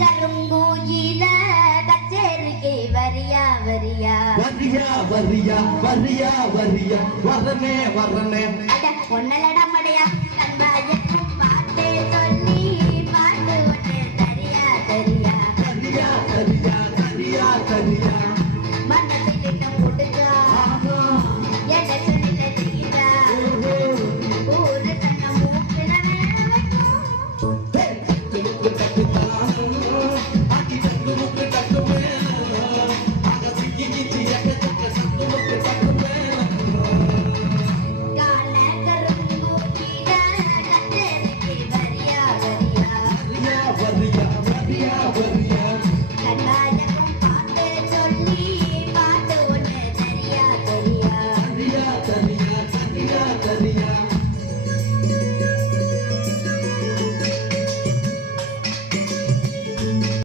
கருங்கூஜில கச்சேரிக்கு வரியா வரியா வரியா வரியா வரியா வரியா வரனே வரனே அட பொன்னலடா மடையா கண்பாய